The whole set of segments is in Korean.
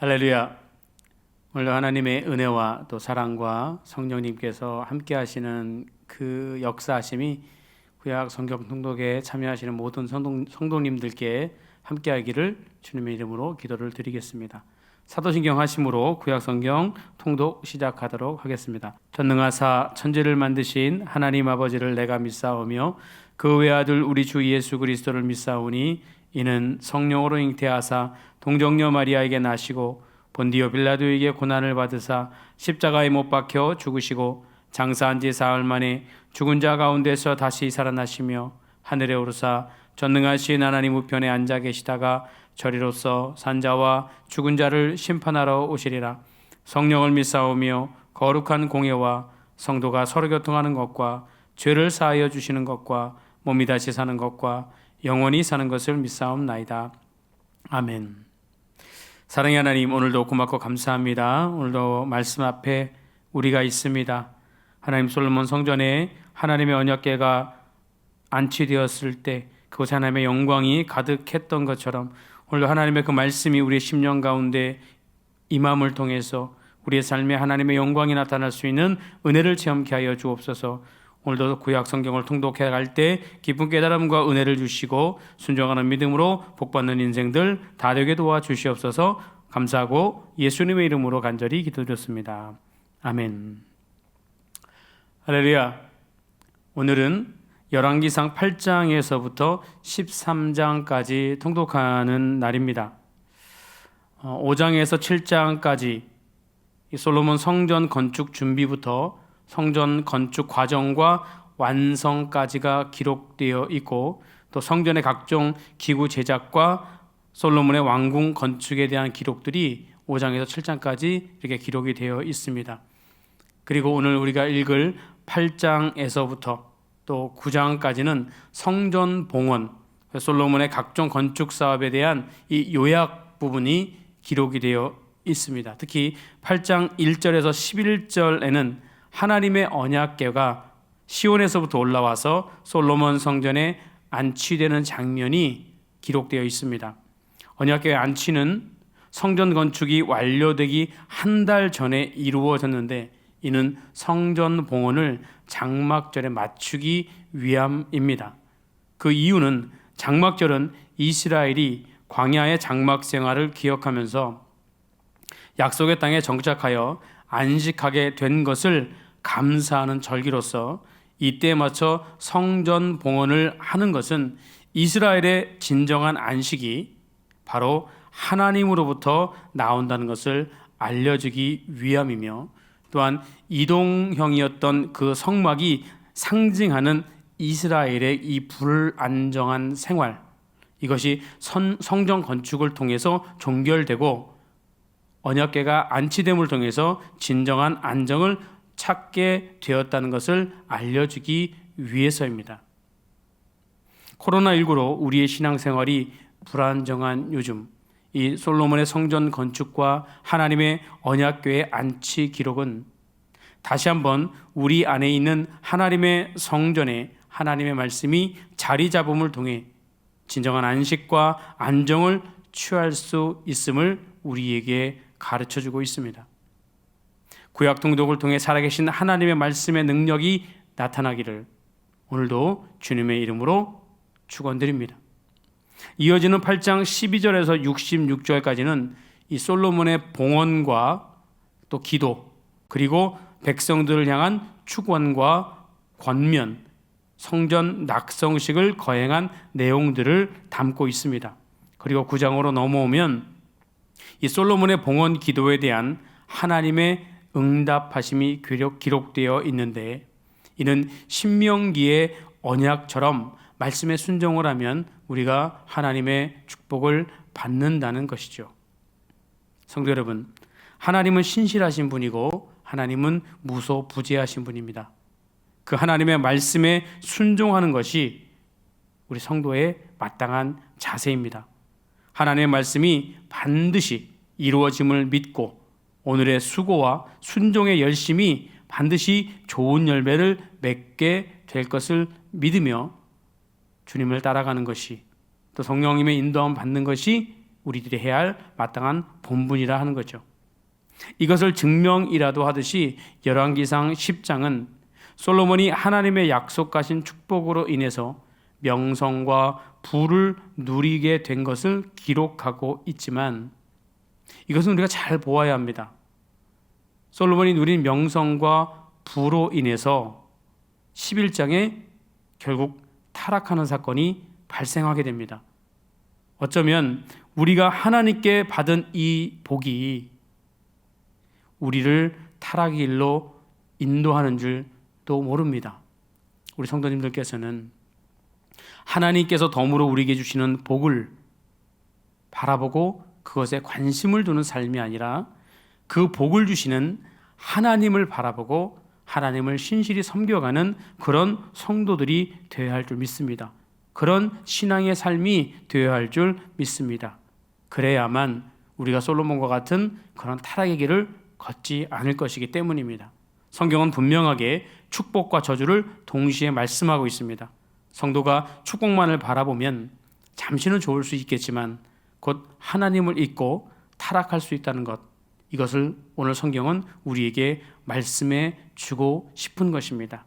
할렐루야. 오늘도 하나님의 은혜와 또 사랑과 성령님께서 함께 하시는 그 역사하심이 구약 성경 통독에 참여하시는 모든 성도님들께 함께 하기를 주님의 이름으로 기도를 드리겠습니다. 사도신경 하심으로 구약 성경 통독 시작하도록 하겠습니다. 전능하사 천지를 만드신 하나님 아버지를 내가 믿사오며 그 외아들 우리 주 예수 그리스도를 믿사오니 이는 성령으로 잉태하사 동정녀 마리아에게 나시고 본디오 빌라도에게 고난을 받으사 십자가에 못 박혀 죽으시고 장사한 지 사흘 만에 죽은 자 가운데서 다시 살아나시며 하늘에 오르사 전능하신 하나님 우편에 앉아 계시다가 저리로서 산자와 죽은 자를 심판하러 오시리라. 성령을 믿사오며 거룩한 공예와 성도가 서로 교통하는 것과 죄를 사하여 주시는 것과 몸이 다시 사는 것과 영원히 사는 것을 믿사옵나이다. 아멘. 사랑의 하나님, 오늘도 고맙고 감사합니다. 오늘도 말씀 앞에 우리가 있습니다. 하나님, 솔로몬 성전에 하나님의 언약궤가 안치되었을 때 그곳에 하나님의 영광이 가득했던 것처럼 오늘도 하나님의 그 말씀이 우리의 심령 가운데 임함을 통해서 우리의 삶에 하나님의 영광이 나타날 수 있는 은혜를 체험케 하여 주옵소서. 오늘도 구약 성경을 통독해 갈 때 깊은 깨달음과 은혜를 주시고 순종하는 믿음으로 복받는 인생들 다 되게 도와주시옵소서. 감사하고 예수님의 이름으로 간절히 기도드렸습니다. 아멘. 할렐루야. 오늘은 열왕기상 8장에서부터 13장까지 통독하는 날입니다. 5장에서 7장까지 솔로몬 성전 건축 준비부터 성전 건축 과정과 완성까지가 기록되어 있고, 또 성전의 각종 기구 제작과 솔로몬의 왕궁 건축에 대한 기록들이 5장에서 7장까지 이렇게 기록이 되어 있습니다. 그리고 오늘 우리가 읽을 8장에서부터 또 9장까지는 성전 봉헌, 솔로몬의 각종 건축 사업에 대한 이 요약 부분이 기록이 되어 있습니다. 특히 8장 1절에서 11절에는 하나님의 언약궤가 시온에서부터 올라와서 솔로몬 성전에 안치되는 장면이 기록되어 있습니다. 언약궤 안치는 성전 건축이 완료되기 한 달 전에 이루어졌는데, 이는 성전 봉헌을 장막절에 맞추기 위함입니다. 그 이유는 장막절은 이스라엘이 광야의 장막 생활을 기억하면서 약속의 땅에 정착하여 안식하게 된 것을 감사하는 절기로서 이때에 맞춰 성전 봉헌을 하는 것은 이스라엘의 진정한 안식이 바로 하나님으로부터 나온다는 것을 알려주기 위함이며, 또한 이동형이었던 그 성막이 상징하는 이스라엘의 이 불안정한 생활, 이것이 성전 건축을 통해서 종결되고 언약궤가 안치됨을 통해서 진정한 안정을 찾게 되었다는 것을 알려주기 위해서입니다. 코로나19로 우리의 신앙생활이 불안정한 요즘, 이 솔로몬의 성전 건축과 하나님의 언약궤의 안치 기록은 다시 한번 우리 안에 있는 하나님의 성전에 하나님의 말씀이 자리 잡음을 통해 진정한 안식과 안정을 취할 수 있음을 우리에게 가르쳐주고 있습니다. 구약 통독을 통해 살아계신 하나님의 말씀의 능력이 나타나기를 오늘도 주님의 이름으로 축원드립니다. 이어지는 8장 12절에서 66절까지는 이 솔로몬의 봉헌과 또 기도, 그리고 백성들을 향한 축원과 권면, 성전 낙성식을 거행한 내용들을 담고 있습니다. 그리고 9장으로 넘어오면 이 솔로몬의 봉헌 기도에 대한 하나님의 응답하심이 기록되어 있는데, 이는 신명기의 언약처럼 말씀에 순종을 하면 우리가 하나님의 축복을 받는다는 것이죠. 성도 여러분, 하나님은 신실하신 분이고 하나님은 무소부재하신 분입니다. 그 하나님의 말씀에 순종하는 것이 우리 성도의 마땅한 자세입니다. 하나님의 말씀이 반드시 이루어짐을 믿고 오늘의 수고와 순종의 열심이 반드시 좋은 열매를 맺게 될 것을 믿으며 주님을 따라가는 것이, 또 성령님의 인도함 받는 것이 우리들이 해야 할 마땅한 본분이라 하는 거죠. 이것을 증명이라도 하듯이 열왕기상 10장은 솔로몬이 하나님의 약속하신 축복으로 인해서 명성과 부를 누리게 된 것을 기록하고 있지만 이것은 우리가 잘 보아야 합니다. 솔로몬이 누린 명성과 부로 인해서 11장에 결국 타락하는 사건이 발생하게 됩니다. 어쩌면 우리가 하나님께 받은 이 복이 우리를 타락의 길로 인도하는 줄도 모릅니다. 우리 성도님들께서는 하나님께서 덤으로 우리에게 주시는 복을 바라보고 그것에 관심을 두는 삶이 아니라 그 복을 주시는 하나님을 바라보고 하나님을 신실히 섬겨가는 그런 성도들이 되어야 할 줄 믿습니다. 그런 신앙의 삶이 되어야 할 줄 믿습니다. 그래야만 우리가 솔로몬과 같은 그런 타락의 길을 걷지 않을 것이기 때문입니다. 성경은 분명하게 축복과 저주를 동시에 말씀하고 있습니다. 성도가 축복만을 바라보면 잠시는 좋을 수 있겠지만 곧 하나님을 잊고 타락할 수 있다는 것, 이것을 오늘 성경은 우리에게 말씀해 주고 싶은 것입니다.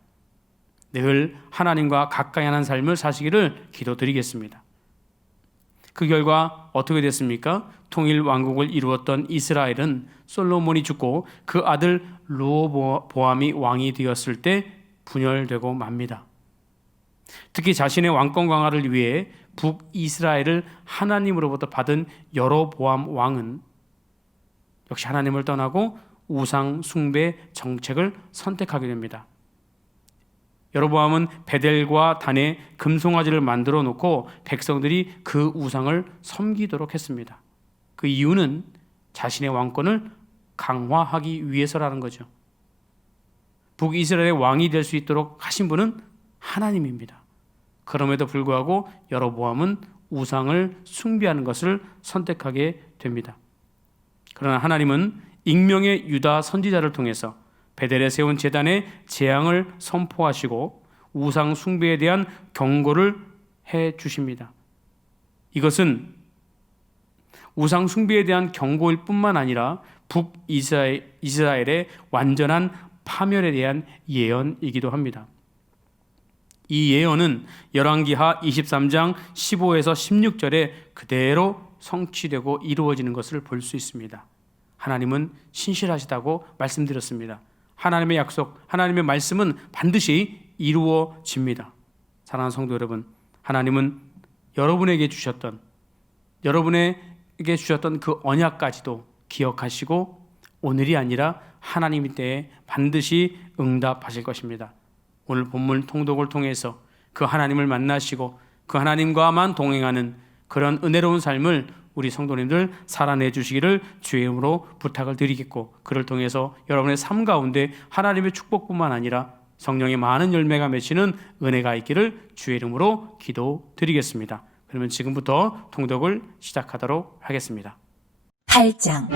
늘 하나님과 가까이 하는 삶을 사시기를 기도드리겠습니다. 그 결과 어떻게 됐습니까? 통일 왕국을 이루었던 이스라엘은 솔로몬이 죽고 그 아들 르호보암이 왕이 되었을 때 분열되고 맙니다. 특히 자신의 왕권 강화를 위해 북이스라엘을 하나님으로부터 받은 여로보암 왕은 역시 하나님을 떠나고 우상 숭배 정책을 선택하게 됩니다. 여로보암은 베델과 단에 금송아지를 만들어 놓고 백성들이 그 우상을 섬기도록 했습니다. 그 이유는 자신의 왕권을 강화하기 위해서라는 거죠. 북이스라엘의 왕이 될 수 있도록 하신 분은 하나님입니다. 그럼에도 불구하고 여로보암은 우상을 숭배하는 것을 선택하게 됩니다. 그러나 하나님은 익명의 유다 선지자를 통해서 베델에 세운 제단에 재앙을 선포하시고 우상 숭배에 대한 경고를 해 주십니다. 이것은 우상 숭배에 대한 경고일 뿐만 아니라 북이스라엘의 완전한 파멸에 대한 예언이기도 합니다. 이 예언은 열왕기하 23장 15에서 16절에 그대로 성취되고 이루어지는 것을 볼 수 있습니다. 하나님은 신실하시다고 말씀드렸습니다. 하나님의 약속, 하나님의 말씀은 반드시 이루어집니다. 사랑하는 성도 여러분, 하나님은 여러분에게 주셨던 그 언약까지도 기억하시고 오늘이 아니라 하나님 때에 반드시 응답하실 것입니다. 오늘 본문 통독을 통해서 그 하나님을 만나시고 그 하나님과만 동행하는 그런 은혜로운 삶을 우리 성도님들 살아내 주시기를 주의 이름으로 부탁을 드리겠고, 그를 통해서 여러분의 삶 가운데 하나님의 축복뿐만 아니라 성령의 많은 열매가 맺히는 은혜가 있기를 주의 이름으로 기도드리겠습니다. 그러면 지금부터 통독을 시작하도록 하겠습니다. 8장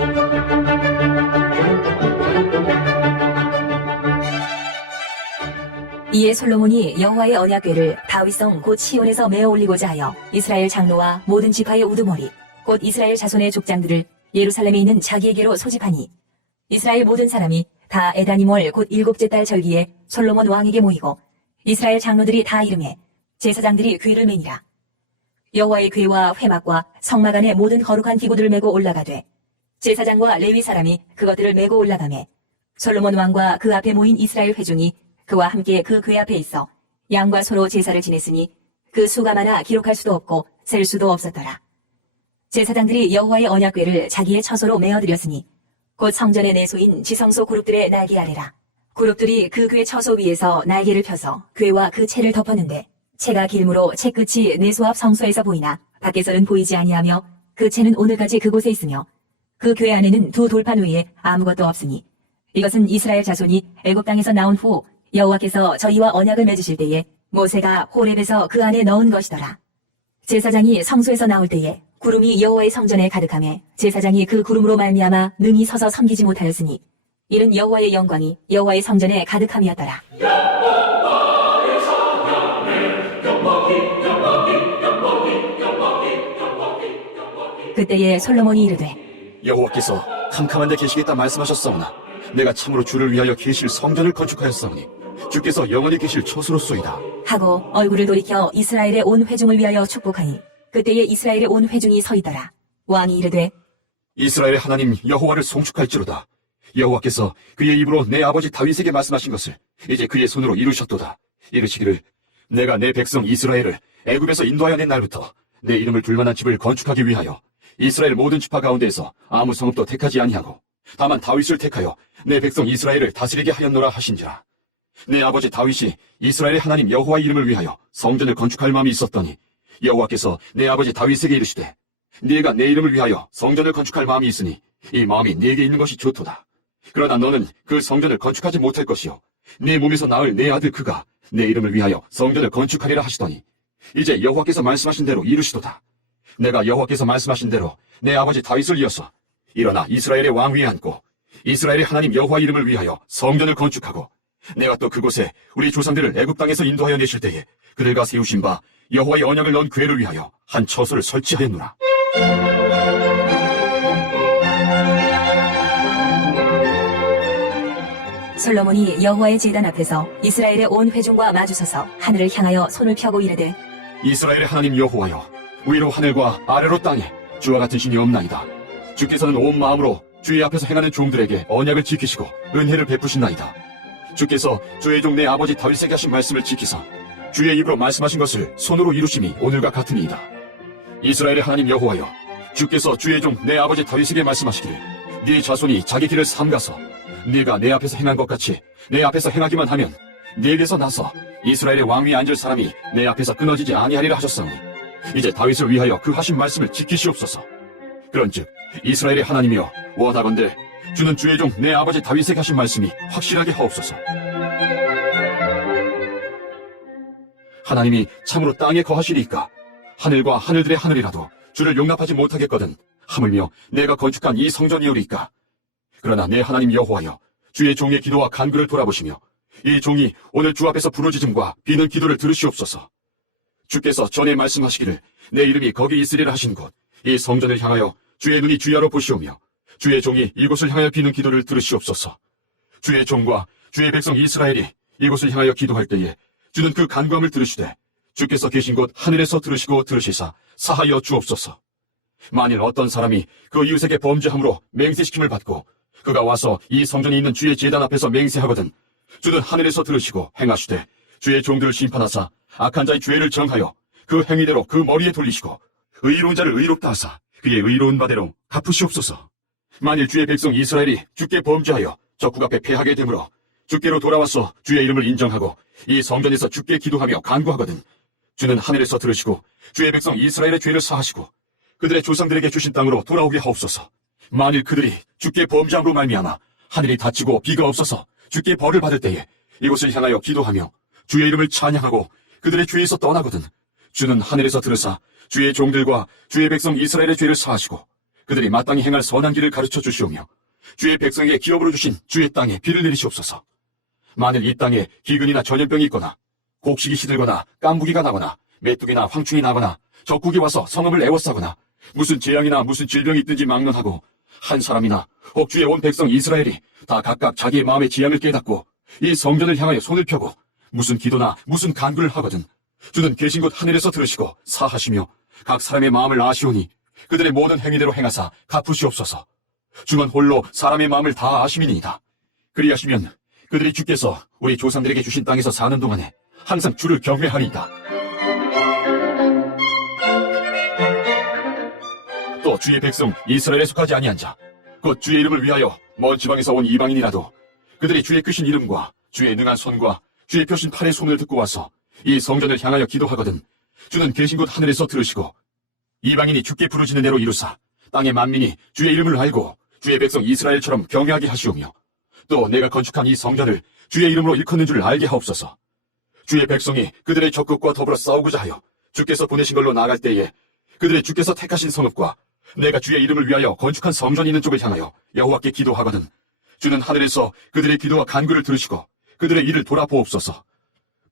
이에 솔로몬이 여호와의 언약궤를 다윗성 곧 시온에서 메어 올리고자 하여 이스라엘 장로와 모든 지파의 우두머리 곧 이스라엘 자손의 족장들을 예루살렘에 있는 자기에게로 소집하니 이스라엘 모든 사람이 다 에다니몰 곧 일곱째 달 절기에 솔로몬 왕에게 모이고 이스라엘 장로들이 다 이름해 제사장들이 궤를 매니라. 여호와의 궤와 회막과 성막 안에 모든 거룩한 기구들을 메고 올라가되 제사장과 레위 사람이 그것들을 메고 올라가매 솔로몬 왕과 그 앞에 모인 이스라엘 회중이 그와 함께 그 궤 앞에 있어 양과 소로 제사를 지냈으니 그 수가 많아 기록할 수도 없고 셀 수도 없었더라. 제사장들이 여호와의 언약궤를 자기의 처소로 메어드렸으니 곧 성전의 내소인 지성소 그룹들의 날개 아래라. 그룹들이 그 궤 처소 위에서 날개를 펴서 궤와 그 채를 덮었는데 채가 길므로 채 끝이 내소 앞 성소에서 보이나 밖에서는 보이지 아니하며 그 채는 오늘까지 그곳에 있으며 그 궤 안에는 두 돌판 외에 아무것도 없으니 이것은 이스라엘 자손이 애굽 땅에서 나온 후 여호와께서 저희와 언약을 맺으실 때에 모세가 호렙에서 그 안에 넣은 것이더라. 제사장이 성소에서 나올 때에 구름이 여호와의 성전에 가득하매 제사장이 그 구름으로 말미암아 능히 서서 섬기지 못하였으니 이는 여호와의 영광이 여호와의 성전에 가득함이었더라. 그때에 솔로몬이 이르되 여호와께서 캄캄한 데 계시겠다 말씀하셨사오나 내가 참으로 주를 위하여 계실 성전을 건축하였사오니 주께서 영원히 계실 처소로소이다. 하고 얼굴을 돌이켜 이스라엘의 온 회중을 위하여 축복하니 그때에 이스라엘의 온 회중이 서 있더라. 왕이 이르되 이스라엘의 하나님 여호와를 송축할지로다. 여호와께서 그의 입으로 내 아버지 다윗에게 말씀하신 것을 이제 그의 손으로 이루셨도다. 이르시기를 내가 내 백성 이스라엘을 애굽에서 인도하여 낸 날부터 내 이름을 둘만한 집을 건축하기 위하여 이스라엘 모든 지파 가운데에서 아무 성읍도 택하지 아니하고 다만 다윗을 택하여 내 백성 이스라엘을 다스리게 하였노라 하신지라. 내 아버지 다윗이 이스라엘의 하나님 여호와의 이름을 위하여 성전을 건축할 마음이 있었더니 여호와께서 내 아버지 다윗에게 이르시되 네가 내 이름을 위하여 성전을 건축할 마음이 있으니 이 마음이 네게 있는 것이 좋도다. 그러나 너는 그 성전을 건축하지 못할 것이요 네 몸에서 낳을 내 아들 그가 내 이름을 위하여 성전을 건축하리라 하시더니 이제 여호와께서 말씀하신 대로 이루시도다. 내가 여호와께서 말씀하신 대로 내 아버지 다윗을 이어서 일어나 이스라엘의 왕 위에 앉고 이스라엘의 하나님 여호와 이름을 위하여 성전을 건축하고 내가 또 그곳에 우리 조상들을 애굽 땅에서 인도하여 내실 때에 그들과 세우신 바 여호와의 언약을 넣은 궤를 위하여 한 처소를 설치하였노라. 솔로몬이 여호와의 제단 앞에서 이스라엘의 온 회중과 마주서서 하늘을 향하여 손을 펴고 이르되 이스라엘의 하나님 여호와여 위로 하늘과 아래로 땅에 주와 같은 신이 없나이다. 주께서는 온 마음으로 주의 앞에서 행하는 종들에게 언약을 지키시고 은혜를 베푸신나이다. 주께서 주의 종 내 아버지 다윗에게 하신 말씀을 지키사 주의 입으로 말씀하신 것을 손으로 이루심이 오늘과 같으니이다. 이스라엘의 하나님 여호와여 주께서 주의 종 내 아버지 다윗에게 말씀하시기를 네 자손이 자기 길을 삼가서 네가 내 앞에서 행한 것 같이 내 앞에서 행하기만 하면 네게서 나서 이스라엘의 왕위에 앉을 사람이 내 앞에서 끊어지지 아니하리라 하셨사오니 이제 다윗을 위하여 그 하신 말씀을 지키시옵소서. 그런즉 이스라엘의 하나님이여 원하건대 주는 주의 종 내 아버지 다윗에게 하신 말씀이 확실하게 하옵소서. 하나님이 참으로 땅에 거하시리이까 하늘과 하늘들의 하늘이라도 주를 용납하지 못하겠거든 하물며 내가 건축한 이 성전이오리이까. 그러나 내 하나님 여호와여 주의 종의 기도와 간구를 돌아보시며 이 종이 오늘 주 앞에서 부르짖음과 비는 기도를 들으시옵소서. 주께서 전에 말씀하시기를 내 이름이 거기 있으리라 하신 곳 이 성전을 향하여 주의 눈이 주야로 보시오며 주의 종이 이곳을 향하여 비는 기도를 들으시옵소서. 주의 종과 주의 백성 이스라엘이 이곳을 향하여 기도할 때에 주는 그 간구함을 들으시되 주께서 계신 곳 하늘에서 들으시고 들으시사 사하여 주옵소서. 만일 어떤 사람이 그 이웃에게 범죄함으로 맹세시킴을 받고 그가 와서 이 성전이 있는 주의 제단 앞에서 맹세하거든 주는 하늘에서 들으시고 행하시되 주의 종들을 심판하사 악한 자의 죄를 정하여 그 행위대로 그 머리에 돌리시고 의로운 자를 의롭다 하사 그의 의로운 바대로 갚으시옵소서. 만일 주의 백성 이스라엘이 주께 범죄하여 적국 앞에 패하게 되므로 주께로 돌아와서 주의 이름을 인정하고 이 성전에서 주께 기도하며 간구하거든 주는 하늘에서 들으시고 주의 백성 이스라엘의 죄를 사하시고 그들의 조상들에게 주신 땅으로 돌아오게 하옵소서. 만일 그들이 주께 범죄함으로 말미암아 하늘이 닫히고 비가 없어서 주께 벌을 받을 때에 이곳을 향하여 기도하며 주의 이름을 찬양하고 그들의 죄에서 떠나거든 주는 하늘에서 들으사 주의 종들과 주의 백성 이스라엘의 죄를 사하시고 그들이 마땅히 행할 선한 길을 가르쳐 주시오며 주의 백성에게 기업으로 주신 주의 땅에 비를 내리시옵소서. 만일 이 땅에 기근이나 전염병이 있거나 곡식이 시들거나 깐부기가 나거나 메뚜기나 황충이 나거나 적국이 와서 성읍을 애워싸거나 무슨 재앙이나 무슨 질병이 있든지 막론하고 한 사람이나 혹 주의 온 백성 이스라엘이 다 각각 자기의 마음의 지향을 깨닫고 이 성전을 향하여 손을 펴고 무슨 기도나 무슨 간구를 하거든 주는 계신 곳 하늘에서 들으시고 사하시며 각 사람의 마음을 아시오니 그들의 모든 행위대로 행하사 갚으시옵소서. 주는 홀로 사람의 마음을 다 아심이니이다. 그리하시면 그들이 주께서 우리 조상들에게 주신 땅에서 사는 동안에 항상 주를 경외하리이다. 또 주의 백성 이스라엘에 속하지 아니한 자 곧 주의 이름을 위하여 먼 지방에서 온 이방인이라도 그들이 주의 크신 이름과 주의 능한 손과 주의 펴신 팔의 소문을 듣고 와서 이 성전을 향하여 기도하거든 주는 계신 곳 하늘에서 들으시고 이방인이 주께 부르짖는 대로 이루사 땅의 만민이 주의 이름을 알고 주의 백성 이스라엘처럼 경외하게 하시오며 또 내가 건축한 이 성전을 주의 이름으로 일컫는 줄 알게 하옵소서. 주의 백성이 그들의 적국과 더불어 싸우고자 하여 주께서 보내신 걸로 나아갈 때에 그들의 주께서 택하신 성읍과 내가 주의 이름을 위하여 건축한 성전이 있는 쪽을 향하여 여호와께 기도하거든 주는 하늘에서 그들의 기도와 간구를 들으시고 그들의 일을 돌아보옵소서.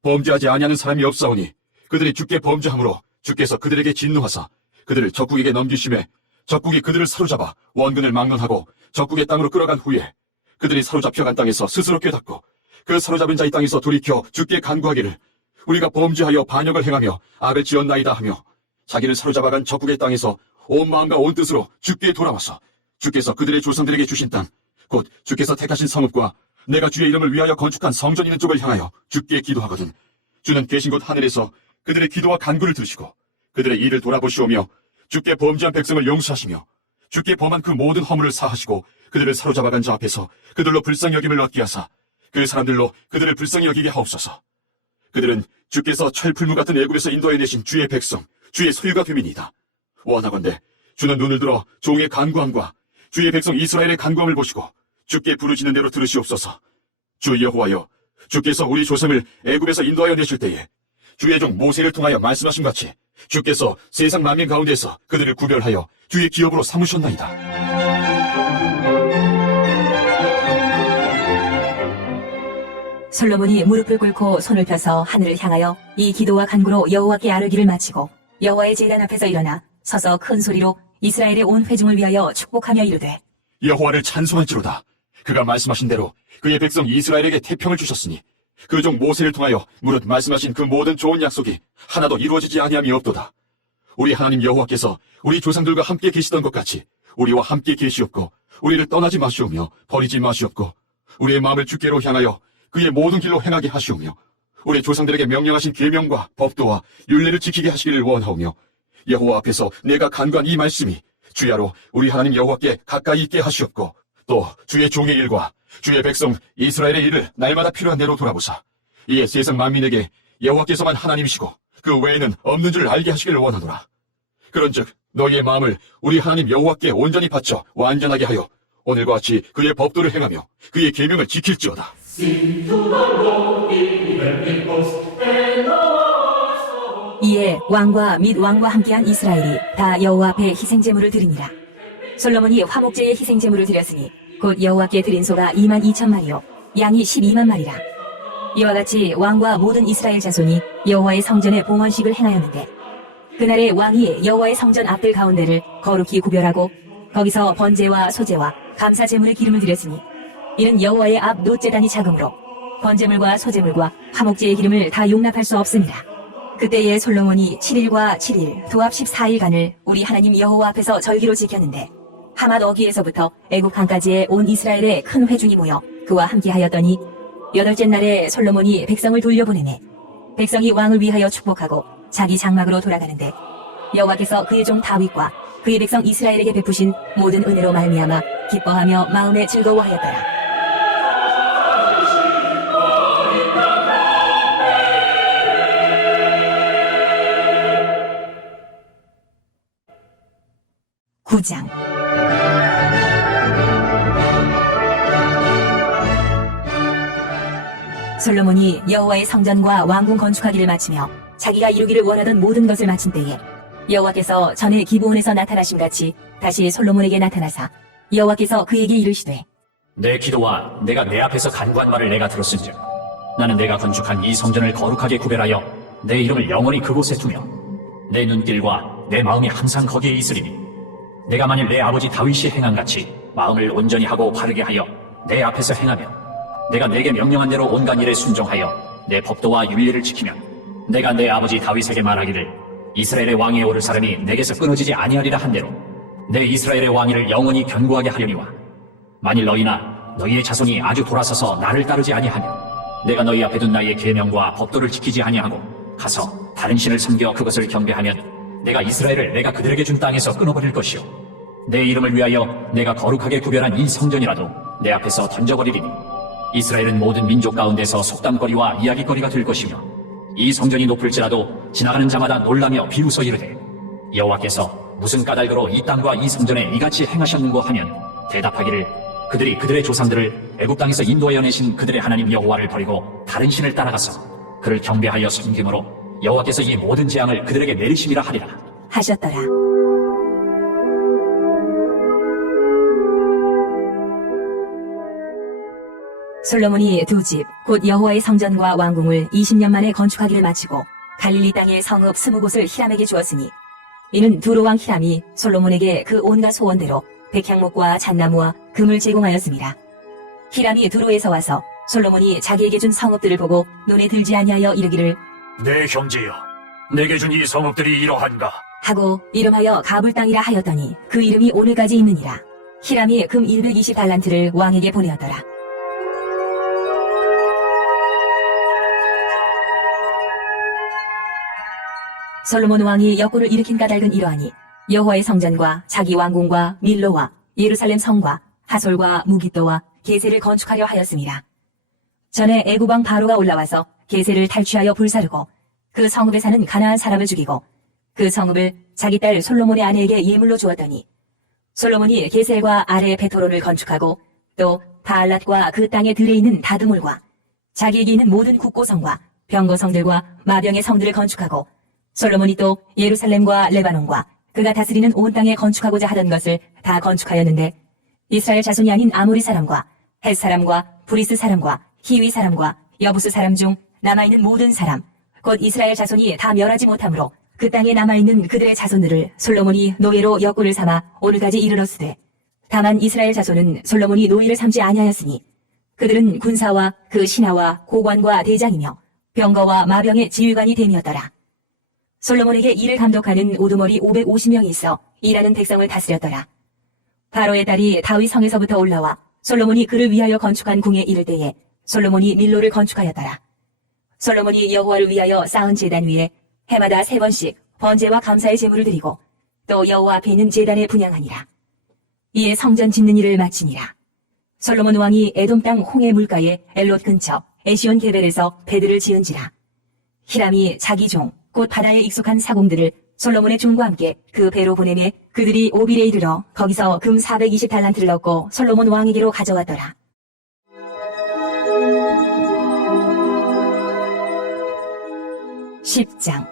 범죄하지 아니하는 사람이 없사오니 그들이 주께 범죄함으로 주께서 그들에게 진노하사 그들을 적국에게 넘기심에 적국이 그들을 사로잡아 원근을 막론하고 적국의 땅으로 끌어간 후에 그들이 사로잡혀간 땅에서 스스로 깨닫고 그 사로잡은 자의 땅에서 돌이켜 주께 간구하기를 우리가 범죄하여 반역을 행하며 악을 지었나이다 하며 자기를 사로잡아간 적국의 땅에서 온 마음과 온 뜻으로 주께 돌아와서 주께서 그들의 조상들에게 주신 땅 곧 주께서 택하신 성읍과 내가 주의 이름을 위하여 건축한 성전 있는 쪽을 향하여 주께 기도하거든 주는 계신 곳 하늘에서 그들의 기도와 간구를 들으시고 그들의 일을 돌아보시오며 주께 범죄한 백성을 용서하시며 주께 범한 그 모든 허물을 사하시고 그들을 사로잡아간 자 앞에서 그들로 불쌍히 여김을 얻게 하사 그 사람들로 그들을 불쌍히 여기게 하옵소서. 그들은 주께서 철풀무 같은 애굽에서 인도해 내신 주의 백성 주의 소유가 됨이니이다. 원하건대 주는 눈을 들어 종의 간구함과 주의 백성 이스라엘의 간구함을 보시고 주께 부르짖는 대로 들으시옵소서. 주 여호와여, 주께서 우리 조상을 애굽에서 인도하여 내실 때에 주의 종 모세를 통하여 말씀하신 같이 주께서 세상 만민 가운데서 그들을 구별하여 주의 기업으로 삼으셨나이다. 솔로몬이 무릎을 꿇고 손을 펴서 하늘을 향하여 이 기도와 간구로 여호와께 아뢰기를 마치고 여호와의 제단 앞에서 일어나 서서 큰 소리로 이스라엘의 온 회중을 위하여 축복하며 이르되 여호와를 찬송할지로다. 그가 말씀하신 대로 그의 백성 이스라엘에게 태평을 주셨으니 그 종 모세를 통하여 무릇 말씀하신 그 모든 좋은 약속이 하나도 이루어지지 아니함이 없도다. 우리 하나님 여호와께서 우리 조상들과 함께 계시던 것 같이 우리와 함께 계시옵고 우리를 떠나지 마시오며 버리지 마시옵고 우리의 마음을 주께로 향하여 그의 모든 길로 행하게 하시오며 우리 조상들에게 명령하신 계명과 법도와 율례를 지키게 하시기를 원하오며 여호와 앞에서 내가 간구한 이 말씀이 주야로 우리 하나님 여호와께 가까이 있게 하시옵고 또 주의 종의 일과 주의 백성 이스라엘의 일을 날마다 필요한 대로 돌아보사 이에 세상 만민에게 여호와께서만 하나님이시고 그 외에는 없는 줄 알게 하시기를 원하노라. 그런즉 너희의 마음을 우리 하나님 여호와께 온전히 바쳐 완전하게 하여 오늘과 같이 그의 법도를 행하며 그의 계명을 지킬지어다. 이에 왕과 및 왕과 함께한 이스라엘이 다 여호와 앞에 희생제물을 드리니라. 솔로몬이 화목제의 희생제물을 드렸으니 곧 여호와께 드린 소가 22,000마리요 양이 12만 마리라. 이와 같이 왕과 모든 이스라엘 자손이 여호와의 성전에 봉헌식을 행하였는데 그날에 왕이 여호와의 성전 앞들 가운데를 거룩히 구별하고 거기서 번제와 소제와 감사제물의 기름을 드렸으니 이는 여호와의 앞 놋제단이 작으므로 번제물과 소제물과 화목제의 기름을 다 용납할 수 없습니다. 그때에 솔로몬이 7일과 7일 도합 14일간을 우리 하나님 여호와 앞에서 절기로 지켰는데 하맛 어귀에서부터 애국 강까지의 온 이스라엘의 큰 회중이 모여 그와 함께하였더니 8째 날에 솔로몬이 백성을 돌려보내매 백성이 왕을 위하여 축복하고 자기 장막으로 돌아가는데 여호와께서 그의 종 다윗과 그의 백성 이스라엘에게 베푸신 모든 은혜로 말미암아 기뻐하며 마음에 즐거워하였더라. 구장 솔로몬이 여호와의 성전과 왕궁 건축하기를 마치며 자기가 이루기를 원하던 모든 것을 마친 때에 여호와께서 전에 기브온에서 나타나심 같이 다시 솔로몬에게 나타나사 여호와께서 그에게 이르시되 내 기도와 내가 내 앞에서 간구한 말을 내가 들었은즉 나는 내가 건축한 이 성전을 거룩하게 구별하여 내 이름을 영원히 그곳에 두며 내 눈길과 내 마음이 항상 거기에 있으리니 내가 만일 내 아버지 다윗이 행한같이 마음을 온전히 하고 바르게 하여 내 앞에서 행하면 내가 내게 명령한 대로 온갖 일에 순종하여 내 법도와 율례를 지키면 내가 내 아버지 다윗에게 말하기를 이스라엘의 왕에 오를 사람이 내게서 끊어지지 아니하리라 한 대로 내 이스라엘의 왕위를 영원히 견고하게 하려니와 만일 너희나 너희의 자손이 아주 돌아서서 나를 따르지 아니하며 내가 너희 앞에 둔 나의 계명과 법도를 지키지 아니하고 가서 다른 신을 섬겨 그것을 경배하면 내가 이스라엘을 내가 그들에게 준 땅에서 끊어버릴 것이요 내 이름을 위하여 내가 거룩하게 구별한 이 성전이라도 내 앞에서 던져버리리니 이스라엘은 모든 민족 가운데서 속담거리와 이야기거리가 될 것이며 이 성전이 높을지라도 지나가는 자마다 놀라며 비웃어 이르되 여호와께서 무슨 까닭으로 이 땅과 이 성전에 이같이 행하셨는고 하면 대답하기를 그들이 그들의 조상들을 애굽 땅에서 인도하여 내신 그들의 하나님 여호와를 버리고 다른 신을 따라가서 그를 경배하여 섬김으로 여호와께서 이 모든 재앙을 그들에게 내리심이라 하리라 하셨더라. 솔로몬이 두 집 곧 여호와의 성전과 왕궁을 20년 만에 건축하기를 마치고 갈릴리 땅의 성읍 20곳을 히람에게 주었으니 이는 두로 왕 히람이 솔로몬에게 그 온갖 소원대로 백향목과 잣나무와 금을 제공하였습니다. 히람이 두로에서 와서 솔로몬이 자기에게 준 성읍들을 보고 눈에 들지 아니하여 이르기를 내 형제여, 내게 준 이 성읍들이 이러한가? 하고 이름하여 가불 땅이라 하였더니 그 이름이 오늘까지 있느니라. 히람이 금 120달란트를 왕에게 보내었더라. 솔로몬 왕이 역고를 일으킨 까닭은 이러하니 여호와의 성전과 자기 왕궁과 밀로와 예루살렘 성과 하솔과 무깃도와 게세를 건축하려 하였습니다. 전에 애굽 왕 바로가 올라와서 게세를 탈취하여 불사르고 그 성읍에 사는 가나안 사람을 죽이고 그 성읍을 자기 딸 솔로몬의 아내에게 예물로 주었더니 솔로몬이 게셀과 아래 베토론을 건축하고 또 바알랏과 그 땅에 들에 있는 다드몰과 자기에게 있는 모든 국고성과 병거성들과 마병의 성들을 건축하고 솔로몬이 또 예루살렘과 레바논과 그가 다스리는 온 땅에 건축하고자 하던 것을 다 건축하였는데 이스라엘 자손이 아닌 아모리 사람과 헷 사람과 브리스 사람과 히위 사람과 여부스 사람 중 남아있는 모든 사람 곧 이스라엘 자손이 다 멸하지 못하므로 그 땅에 남아있는 그들의 자손들을 솔로몬이 노예로 역고를 삼아 오늘까지 이르렀으되 다만 이스라엘 자손은 솔로몬이 노예를 삼지 아니하였으니 그들은 군사와 그 신하와 고관과 대장이며 병거와 마병의 지휘관이 됨이었더라. 솔로몬에게 이를 감독하는 우두머리 550명이 있어 일하는 백성을 다스렸더라. 바로의 딸이 다윗 성에서부터 올라와 솔로몬이 그를 위하여 건축한 궁에 이를 때에 솔로몬이 밀로를 건축하였더라. 솔로몬이 여호와를 위하여 쌓은 제단 위에 해마다 3번씩 번제와 감사의 제물을 드리고 또 여호와 앞에 있는 제단에 분향하니라. 이에 성전 짓는 일을 마치니라. 솔로몬 왕이 에돔 땅 홍해 물가에 엘롯 근처 에시온 게벨에서 배들을 지은지라. 히람이 자기 종 곧 바다에 익숙한 사공들을 솔로몬의 종과 함께 그 배로 보내매 그들이 오빌에 이르러 거기서 금 420달란트를 얻고 솔로몬 왕에게로 가져왔더라. (10장)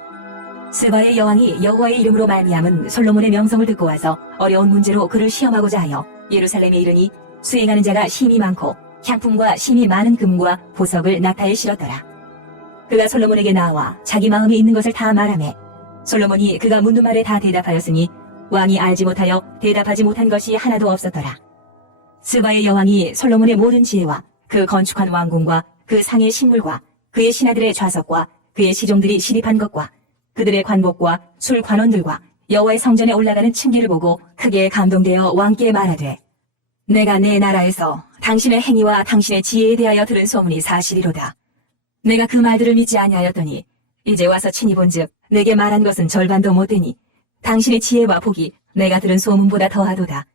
스바의 여왕이 여호와의 이름으로 말미암은 솔로몬의 명성을 듣고 와서 어려운 문제로 그를 시험하고자 하여 예루살렘에 이르니 수행하는 자가 심히 많고 향품과 심히 많은 금과 보석을 낙타에 실었더라. 그가 솔로몬에게 나와 자기 마음에 있는 것을 다 말하매 솔로몬이 그가 묻는 말에 다 대답하였으니 왕이 알지 못하여 대답하지 못한 것이 하나도 없었더라. 스바의 여왕이 솔로몬의 모든 지혜와 그 건축한 왕궁과 그 상의 식물과 그의 신하들의 좌석과 그의 시종들이 시립한 것과 그들의 관복과 술 관원들과 여호와의 성전에 올라가는 층계를 보고 크게 감동되어 왕께 말하되 내가 내 나라에서 당신의 행위와 당신의 지혜에 대하여 들은 소문이 사실이로다. 내가 그 말들을 믿지 아니하였더니 이제 와서 친히 본즉 내게 말한 것은 절반도 못되니 당신의 지혜와 복이 내가 들은 소문보다 더하도다.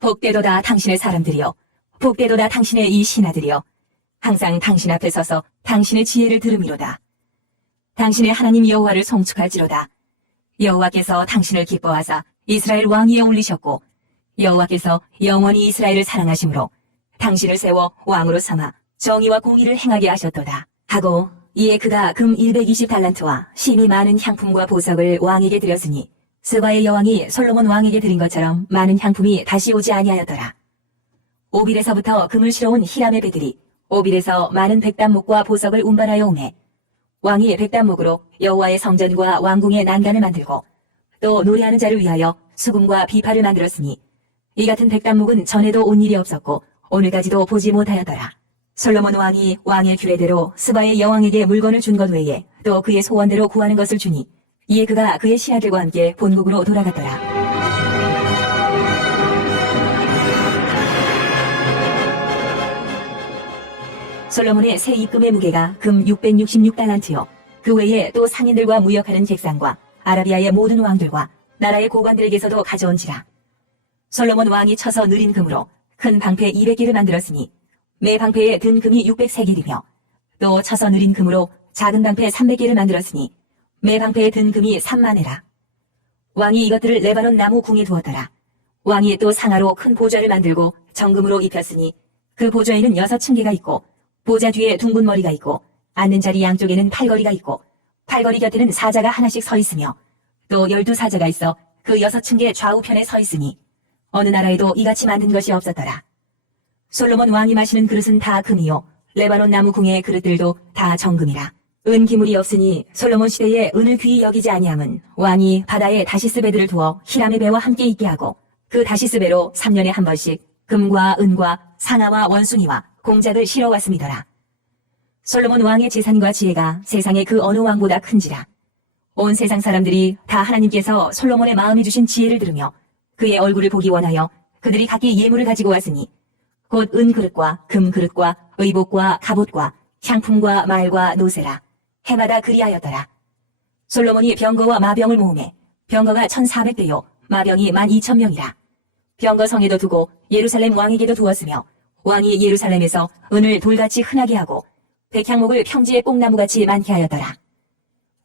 복되도다 당신의 사람들이여, 복되도다 당신의 이 신하들이여, 항상 당신 앞에 서서 당신의 지혜를 들음이로다. 당신의 하나님 여호와를 송축할지로다. 여호와께서 당신을 기뻐하사 이스라엘 왕위에 올리셨고 여호와께서 영원히 이스라엘을 사랑하심으로 당신을 세워 왕으로 삼아 정의와 공의를 행하게 하셨도다. 하고 이에 그가 금 120달란트와 심히 많은 향품과 보석을 왕에게 드렸으니 스바의 여왕이 솔로몬 왕에게 드린 것처럼 많은 향품이 다시 오지 아니하였더라. 오빌에서부터 금을 실어온 히람의 배들이 오빌에서 많은 백단목과 보석을 운반하여 오매 왕이 백단목으로 여호와의 성전과 왕궁의 난간을 만들고 또 노래하는 자를 위하여 수금과 비파를 만들었으니 이 같은 백단목은 전에도 온 일이 없었고 오늘까지도 보지 못하였더라. 솔로몬 왕이 왕의 규례대로 스바의 여왕에게 물건을 준 것 외에 또 그의 소원대로 구하는 것을 주니 이에 그가 그의 신하들과 함께 본국으로 돌아갔더라. 솔로몬의 새 입금의 무게가 금 666달란트요. 그 외에 또 상인들과 무역하는 객상과 아라비아의 모든 왕들과 나라의 고관들에게서도 가져온지라. 솔로몬 왕이 쳐서 느린 금으로 큰 방패 200개를 만들었으니 매 방패에 든 금이 603개이며 또 쳐서 느린 금으로 작은 방패 300개를 만들었으니 매 방패에 든 금이 3만회라. 왕이 이것들을 레바논 나무 궁에 두었더라. 왕이 또 상하로 큰 보좌를 만들고 정금으로 입혔으니 그 보좌에는 6층계가 있고 보좌 뒤에 둥근 머리가 있고 앉는 자리 양쪽에는 팔걸이가 있고 팔걸이 곁에는 사자가 하나씩 서 있으며 또 12사자가 있어 그 6층계 좌우편에 서 있으니 어느 나라에도 이같이 만든 것이 없었더라. 솔로몬 왕이 마시는 그릇은 다 금이요 레바논 나무 궁의 그릇들도 다 정금이라. 은 기물이 없으니 솔로몬 시대에 은을 귀히 여기지 아니함은 왕이 바다에 다시스 배들을 두어 히람의 배와 함께 있게 하고 그 다시스 배로 3년에 한 번씩 금과 은과 상아와 원숭이와 공작을 실어왔음이더라. 솔로몬 왕의 재산과 지혜가 세상의 그 어느 왕보다 큰지라. 온 세상 사람들이 다 하나님께서 솔로몬의 마음에 주신 지혜를 들으며 그의 얼굴을 보기 원하여 그들이 각기 예물을 가지고 왔으니 곧 은 그릇과 금 그릇과 의복과 갑옷과 향품과 말과 노새라. 해마다 그리하였더라. 솔로몬이 병거와 마병을 모으매 병거가 1,400대요 마병이 12,000명이라. 병거 성에도 두고 예루살렘 왕에게도 두었으며 왕이 예루살렘에서 은을 돌같이 흔하게 하고 백향목을 평지에 뽕나무같이 많게 하였더라.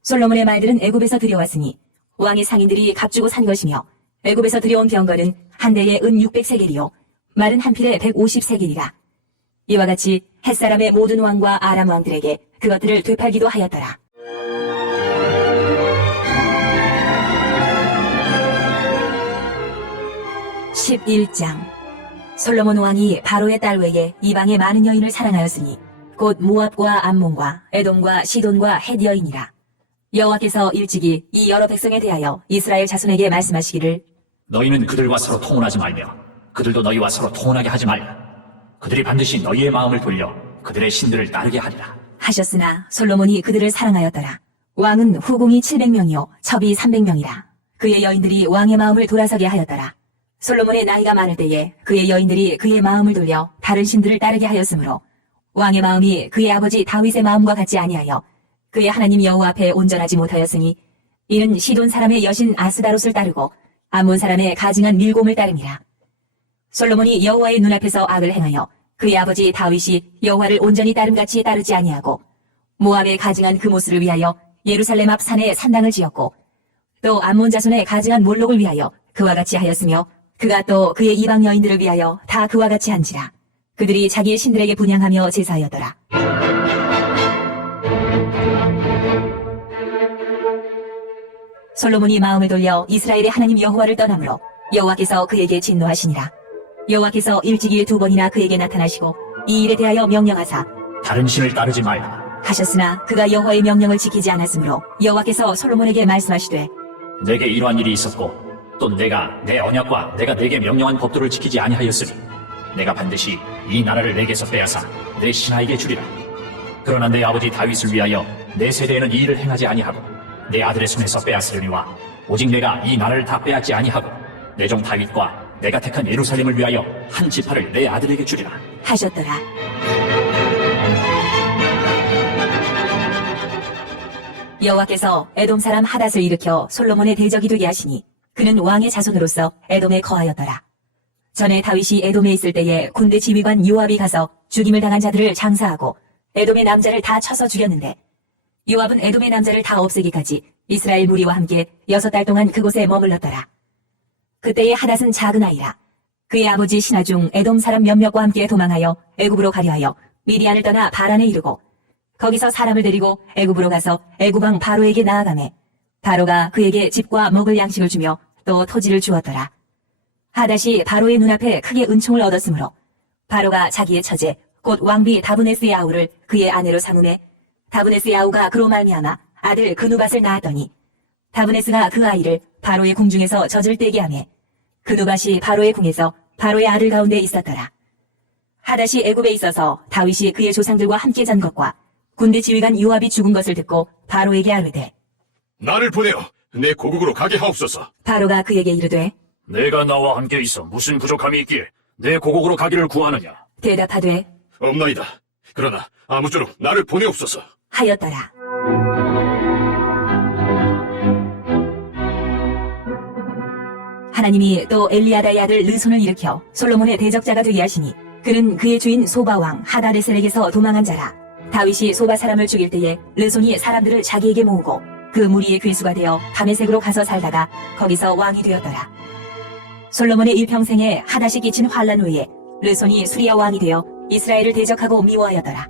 솔로몬의 말들은 애굽에서 들여왔으니 왕의 상인들이 값주고 산 것이며 애굽에서 들여온 병거는 한 대에 은 600세겔이요 말은 한 필에 150세겔이라. 이와 같이 햇사람의 모든 왕과 아람 왕들에게 그것들을 되팔기도 하였더라. (11장) 솔로몬 왕이 바로의 딸 외에 이방의 많은 여인을 사랑하였으니 곧 모압과 암몬과 에돔과 시돈과 헷 여인이라. 여호와께서 일찍이 이 여러 백성에 대하여 이스라엘 자손에게 말씀하시기를 너희는 그들과 서로 통혼하지 말며 그들도 너희와 서로 통혼하게 하지 말라. 그들이 반드시 너희의 마음을 돌려 그들의 신들을 따르게 하리라. 하셨으나 솔로몬이 그들을 사랑하였더라. 왕은 후궁이 700명이요 첩이 300명이라. 그의 여인들이 왕의 마음을 돌아서게 하였더라. 솔로몬의 나이가 많을 때에 그의 여인들이 그의 마음을 돌려 다른 신들을 따르게 하였으므로 왕의 마음이 그의 아버지 다윗의 마음과 같지 아니하여 그의 하나님 여호와 앞에 온전하지 못하였으니 이는 시돈 사람의 여신 아스다롯을 따르고 암몬 사람의 가증한 밀곰을 따름이라. 솔로몬이 여호와의 눈앞에서 악을 행하여 그의 아버지 다윗이 여호와를 온전히 따름같이 따르지 아니하고 모압의 가증한 그모스를 위하여 예루살렘 앞 산에 산당을 지었고 또 암몬 자손의 가증한 몰록을 위하여 그와 같이 하였으며 그가 또 그의 이방 여인들을 위하여 다 그와 같이 한지라. 그들이 자기의 신들에게 분향하며 제사하였더라. 솔로몬이 마음을 돌려 이스라엘의 하나님 여호와를 떠나므로 여호와께서 그에게 진노하시니라. 여호와께서 일찍이 2번이나 그에게 나타나시고 이 일에 대하여 명령하사 다른 신을 따르지 말라. 하셨으나 그가 여호와의 명령을 지키지 않았으므로 여호와께서 솔로몬에게 말씀하시되 내게 이러한 일이 있었고 또 내가 내 언약과 내가 내게 명령한 법도를 지키지 아니하였으니 내가 반드시 이 나라를 내게서 빼앗아 내 신하에게 주리라. 그러나 내 아버지 다윗을 위하여 내 세대에는 이 일을 행하지 아니하고 내 아들의 손에서 빼앗으려니와 오직 내가 이 나라를 다 빼앗지 아니하고 내 종 다윗과 내가 택한 예루살렘을 위하여 한 지파를 내 아들에게 주리라. 하셨더라. 여호와께서 에돔 사람 하닷을 일으켜 솔로몬의 대적이 되게 하시니 그는 왕의 자손으로서 에돔에 거하였더라. 전에 다윗이 에돔에 있을 때에 군대 지휘관 요압이 가서 죽임을 당한 자들을 장사하고 에돔의 남자를 다 쳐서 죽였는데 요압은 에돔의 남자를 다 없애기까지 이스라엘 무리와 함께 6달 동안 그곳에 머물렀더라. 그때의 하닷은 작은 아이라 그의 아버지 신하 중 에돔 사람 몇몇과 함께 도망하여 애굽으로 가려 하여 미디안을 떠나 바란에 이르고 거기서 사람을 데리고 애굽으로 가서 애굽 왕 바로에게 나아가매 바로가 그에게 집과 먹을 양식을 주며 또 토지를 주었더라. 하닷이 바로의 눈앞에 크게 은총을 얻었으므로 바로가 자기의 처제 곧 왕비 다브네스의 아우를 그의 아내로 삼음해 다브네스의 아우가 그로 말미암아 아들 그누밧을 낳았더니 다브네스가 그 아이를 바로의 궁중에서 젖을 떼게 하매 그누밧이 바로의 궁에서 바로의 아들 가운데 있었더라. 하닷이 애굽에 있어서 다윗이 그의 조상들과 함께 잔 것과 군대 지휘관 요압이 죽은 것을 듣고 바로에게 아뢰되 나를 보내어 내 고국으로 가게 하옵소서. 바로가 그에게 이르되 내가 나와 함께 있어 무슨 부족함이 있기에 내 고국으로 가기를 구하느냐. 대답하되 없나이다. 그러나 아무쪼록 나를 보내옵소서. 하였더라. 하나님이 또 엘리아다의 아들 르손을 일으켜 솔로몬의 대적자가 되게 하시니 그는 그의 주인 소바왕 하다데셀에게서 도망한 자라. 다윗이 소바 사람을 죽일 때에 르손이 사람들을 자기에게 모으고 그 무리의 괴수가 되어 다메섹으로 가서 살다가 거기서 왕이 되었더라. 솔로몬의 일평생에 하닷이 끼친 환란 후에 르손이 수리아 왕이 되어 이스라엘을 대적하고 미워하였더라.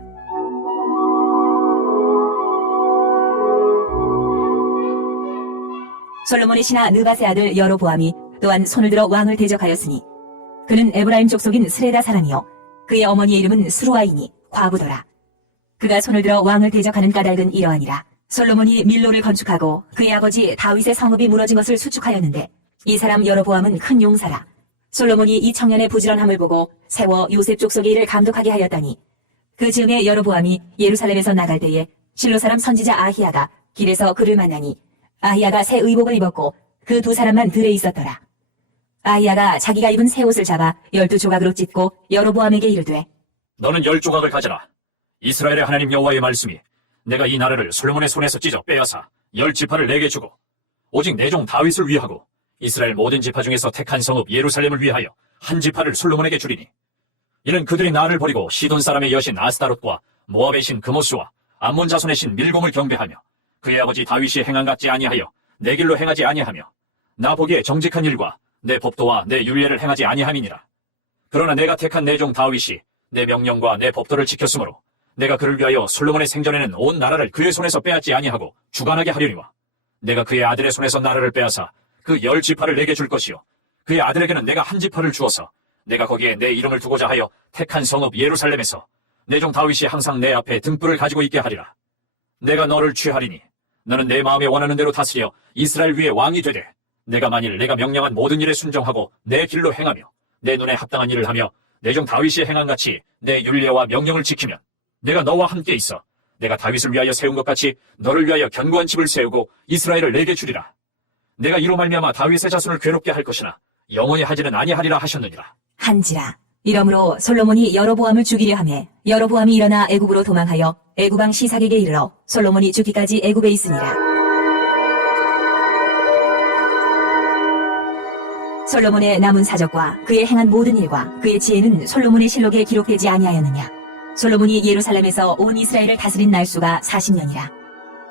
솔로몬의 신하 느밧의 아들 여로보암이 또한 손을 들어 왕을 대적하였으니 그는 에브라임 족속인 스레다 사람이요 그의 어머니의 이름은 스루아이니 과부더라. 그가 손을 들어 왕을 대적하는 까닭은 이러하니라. 솔로몬이 밀로를 건축하고 그의 아버지 다윗의 성읍이 무너진 것을 수축하였는데 이 사람 여로보암은 큰 용사라. 솔로몬이 이 청년의 부지런함을 보고 세워 요셉 족속의 일을 감독하게 하였더니 그 즈음에 여로보암이 예루살렘에서 나갈 때에 실로 사람 선지자 아히야가 길에서 그를 만나니 아히야가 새 의복을 입었고 그 두 사람만 들에 있었더라. 아히야가 자기가 입은 새 옷을 잡아 12조각으로 찢고 여로보암에게 이르되 너는 10조각을 가져라. 이스라엘의 하나님 여호와의 말씀이 내가 이 나라를 솔로몬의 손에서 찢어 빼앗아 10지파를 내게 주고 오직 내 종 다윗을 위하고 이스라엘 모든 지파 중에서 택한 성읍 예루살렘을 위하여 한 지파를 솔로몬에게 주리니 이는 그들이 나를 버리고 시돈 사람의 여신 아스타롯과 모압의 신 그모스와 암몬 자손의 신 밀공을 경배하며 그의 아버지 다윗이 행한 같지 아니하여 내 길로 행하지 아니하며 나 보기에 정직한 일과 내 법도와 내 율례를 행하지 아니함이니라. 그러나 내가 택한 내 종 다윗이 내 명령과 내 법도를 지켰으므로 내가 그를 위하여 솔로몬의 생전에는 온 나라를 그의 손에서 빼앗지 아니하고 주관하게 하려니와 내가 그의 아들의 손에서 나라를 빼앗아 그 10지파를 내게 줄 것이요 그의 아들에게는 내가 한 지파를 주어서 내가 거기에 내 이름을 두고자 하여 택한 성읍 예루살렘에서 내 종 다윗이 항상 내 앞에 등불을 가지고 있게 하리라. 내가 너를 취하리니 너는 내 마음에 원하는 대로 다스려 이스라엘 위에 왕이 되되 내가 만일 내가 명령한 모든 일에 순종하고 내 길로 행하며 내 눈에 합당한 일을 하며 내 종 다윗이 행한 같이 내 율례와 명령을 지키면 내가 너와 함께 있어 내가 다윗을 위하여 세운 것 같이 너를 위하여 견고한 집을 세우고 이스라엘을 내게 주리라. 내가 이로 말미암아 다윗의 자손을 괴롭게 할 것이나 영원히 하지는 아니하리라 하셨느니라. 한지라. 이러므로 솔로몬이 여로보암을 죽이려 하매 여로보암이 일어나 애굽으로 도망하여 애굽왕 시삭에게 이르러 솔로몬이 죽기까지 애굽에 있으니라. 솔로몬의 남은 사적과 그의 행한 모든 일과 그의 지혜는 솔로몬의 실록에 기록되지 아니하였느냐. 솔로몬이 예루살렘에서 온 이스라엘을 다스린 날수가 40년이라.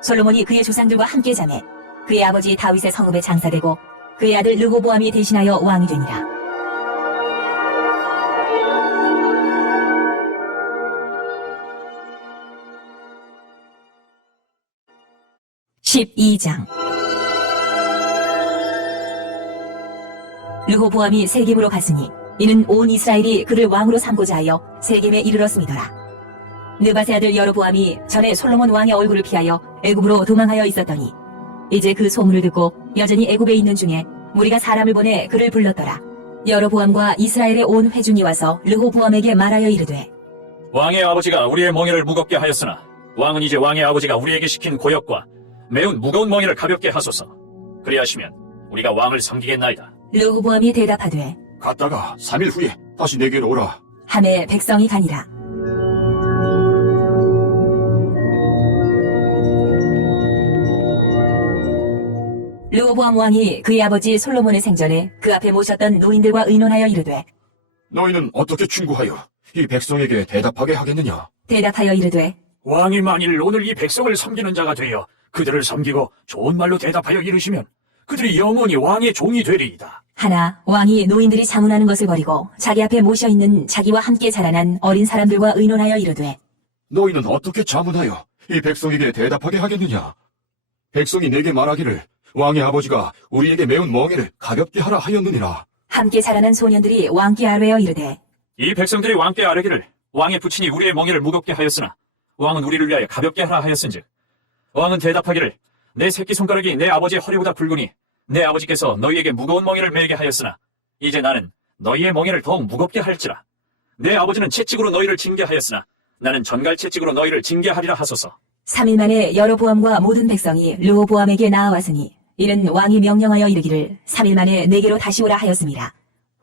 솔로몬이 그의 조상들과 함께 자매 그의 아버지 다윗의 성읍에 장사되고 그의 아들 르호보암이 대신하여 왕이 되니라. 12장. 르호보암이 세겜으로 갔으니 이는 온 이스라엘이 그를 왕으로 삼고자 하여 세겜에 이르렀음이더라. 느밧의 아들 여로보암이 전에 솔로몬 왕의 얼굴을 피하여 애굽으로 도망하여 있었더니 이제 그 소문을 듣고 여전히 애굽에 있는 중에 무리가 사람을 보내 그를 불렀더라. 여로보암과 이스라엘의 온 회중이 와서 르호보암에게 말하여 이르되 왕의 아버지가 우리의 멍에를 무겁게 하였으나 왕은 이제 왕의 아버지가 우리에게 시킨 고역과 매운 무거운 멍에를 가볍게 하소서. 그리하시면 우리가 왕을 섬기겠나이다. 르호보암이 대답하되 갔다가 3일 후에 다시 내게로 오라. 하매 백성이 가니라. 르호보암 왕이 그의 아버지 솔로몬의 생전에 그 앞에 모셨던 노인들과 의논하여 이르되 너희는 어떻게 충고하여 이 백성에게 대답하게 하겠느냐? 대답하여 이르되 왕이 만일 오늘 이 백성을 섬기는 자가 되어 그들을 섬기고 좋은 말로 대답하여 이르시면 그들이 영원히 왕의 종이 되리이다. 하나 왕이 노인들이 자문하는 것을 버리고 자기 앞에 모셔있는 자기와 함께 자라난 어린 사람들과 의논하여 이르되 너희는 어떻게 자문하여 이 백성에게 대답하게 하겠느냐? 백성이 내게 말하기를 왕의 아버지가 우리에게 매운 멍에를 가볍게 하라 하였느니라. 함께 자라난 소년들이 왕께 아뢰어 이르되 이 백성들이 왕께 아뢰기를 왕의 부친이 우리의 멍에를 무겁게 하였으나 왕은 우리를 위하여 가볍게 하라 하였은즉 왕은 대답하기를 내 새끼손가락이 내 아버지의 허리보다 굵으니 내 아버지께서 너희에게 무거운 멍에를 매게 하였으나 이제 나는 너희의 멍에를 더욱 무겁게 할지라. 내 아버지는 채찍으로 너희를 징계하였으나 나는 전갈 채찍으로 너희를 징계하리라 하소서. 3일 만에 여로보암과 모든 백성이 르호보암에게 나아왔으니 이는 왕이 명령하여 이르기를 3일 만에 내게로 다시 오라 하였습니다.